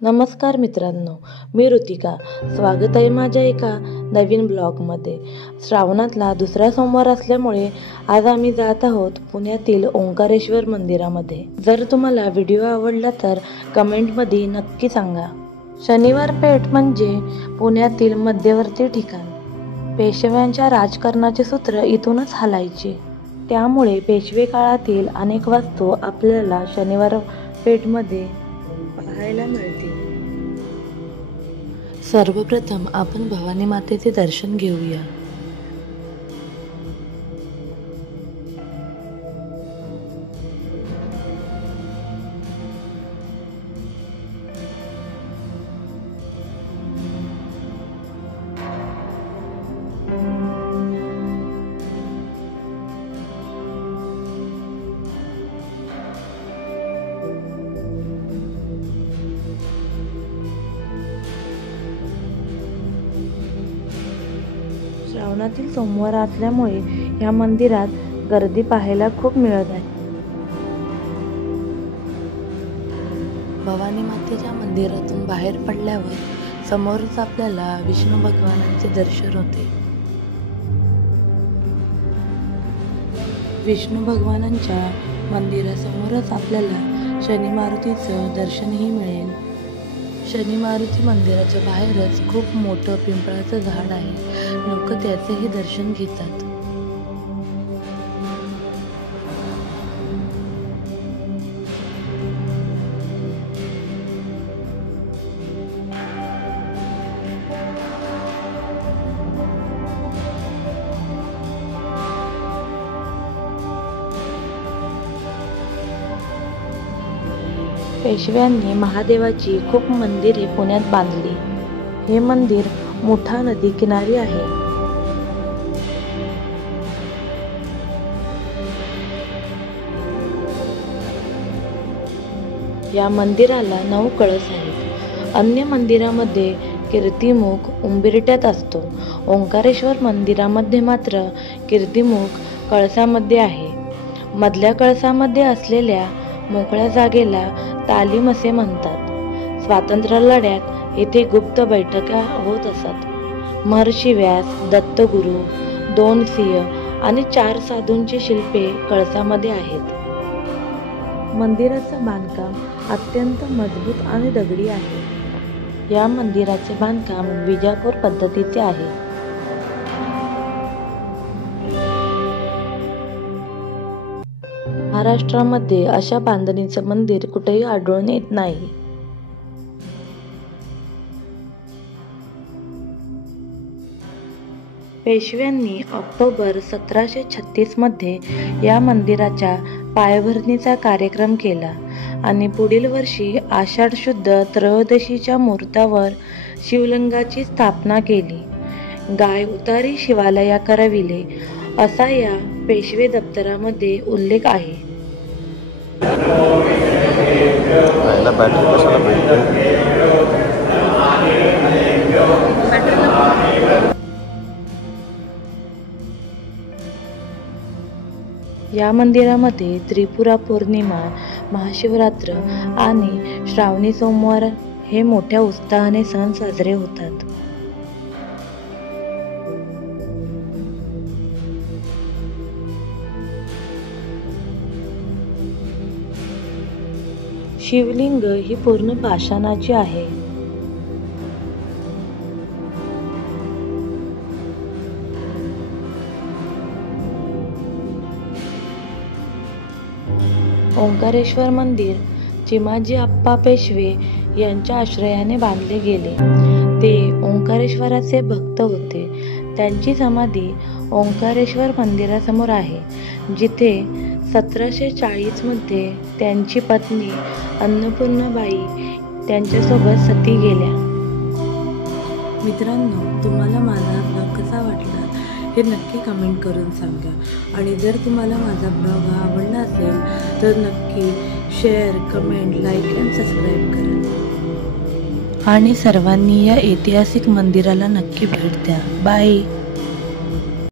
नमस्कार मित्रांनो, मी ऋतिका. स्वागत आहे माझ्या एका नवीन ब्लॉगमध्ये. श्रावणातला दुसरा सोमवार असल्यामुळे आज आम्ही जात आहोत पुण्यातील ओंकारेश्वर मंदिरामध्ये. जर तुम्हाला व्हिडिओ आवडला तर कमेंटमध्ये नक्की सांगा. शनिवार पेठ म्हणजे पुण्यातील मध्यवर्ती ठिकाण. पेशव्यांच्या राजकारणाचे सूत्र इथूनच हालायचे. त्यामुळे पेशवे काळातील अनेक वास्तू आपल्याला शनिवार पेठमध्ये पाहायला मिळतील. सर्वप्रथम आपण भवानी मातेचे दर्शन घेऊया. श्रावणातील सोमवार असल्यामुळे या मंदिरात गर्दी पाहायला खूप मिळत आहे. भवानी मातेच्या मंदिरातून बाहेर पडल्यावर समोरच आपल्याला विष्णू भगवानांचे दर्शन होते. विष्णू भगवानांच्या मंदिरासमोरच आपल्याला शनी मारुतीचं दर्शनही मिळेल. शनी मारुती मंदिराच्या बाहेरच खूप मोठं पिंपळाचं झाड आहे. लोक त्याचेही दर्शन घेतात. पेशव्यांनी महादेवाची खूप मंदिरे पुण्यात बांधली. हे मंदिर मुठा नदी किनारी आहे. या मंदिराला 9 कळस आहेत. अन्य मंदिरामध्ये कीर्तिमुख उंबरठ्यात असतो. ओंकारेश्वर मंदिरामध्ये मात्र कीर्तिमुख कळसामध्ये आहे. मधल्या कळसामध्ये असलेल्या मोकळ्या जागेला तालीम असे म्हणतात. स्वातंत्र्य लढ्यात येथे गुप्त बैठका होत असत. महर्षी व्यास, दत्तगुरू, 2 सिंह आणि 4 साधूंची शिल्पे कळसामध्ये आहेत. मंदिराचं बांधकाम अत्यंत मजबूत आणि दगडी आहे. या मंदिराचे बांधकाम विजापूर पद्धतीचे आहे. महाराष्ट्रामध्ये अशा बांधणीचं मंदिर कुठेही आढळून येत नाही. पेशव्यांनी ऑक्टोबर 1736 मध्ये या मंदिराच्या पायाभरणीचा कार्यक्रम केला आणि पुढील वर्षी आषाढ शुद्ध त्रयोदशीच्या मुहूर्तावर शिवलिंगाची स्थापना केली. गाय उतारी शिवालया करविले असा या पेशवे दप्तरामध्ये उल्लेख आहे. या मंदिरामध्ये त्रिपुरा पौर्णिमा, महाशिवरात्र आणि श्रावणी सोमवार हे मोठ्या उत्साहाने सण साजरे होतात. शिवलिंग ही पूर्ण पाषाणाची आहे. ओंकारेश्वर मंदिर चिमाजी आप्पा पेशवे यांच्या आश्रयाने बांधले गेले. ते ओंकारेश्वराचे भक्त होते. त्यांची समाधी ओंकारेश्वर मंदिरासमोर आहे, जिथे 1740 मध्ये त्यांची पत्नी अन्नपूर्णाबाई त्यांच्यासोबत सती गेल्या. मित्रांनो, तुम्हाला माझा ब्लॉग कसा वाटला हे नक्की कमेंट करून सांगा. आणि जर तुम्हाला माझा ब्लॉग आवडला असेल तर नक्की शेअर, कमेंट, लाईक आणि सबस्क्राईब करा. आणि सर्वांनी या ऐतिहासिक मंदिराला नक्की भेट द्या. बाय.